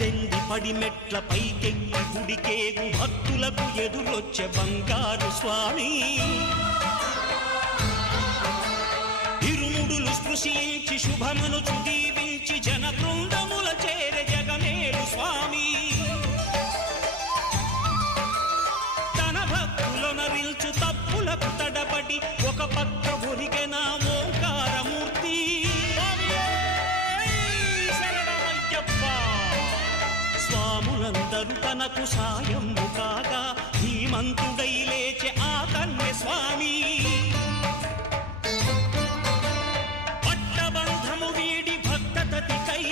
పద్దెనిమిది పడిమెట్ల పైకెక్కి గుడికేగు భక్తులకు ఎదురొచ్చే బంగారు స్వామి ఇరుముడులు స్పృశించి శుభమనుచు దీవించి జన బృందముల చేరే జగమేలు స్వామి తన భక్తులనరిల్చు తప్పులకు తడబడి ఒక పక్క ఒరిగెన ఓంకారమూర్తి స్వాములందరూ తనకు సాయము కాగా ధీమంతుడై లేచే ఆ కన్య స్వామి పట్టబంధము వీడి భక్తతతికై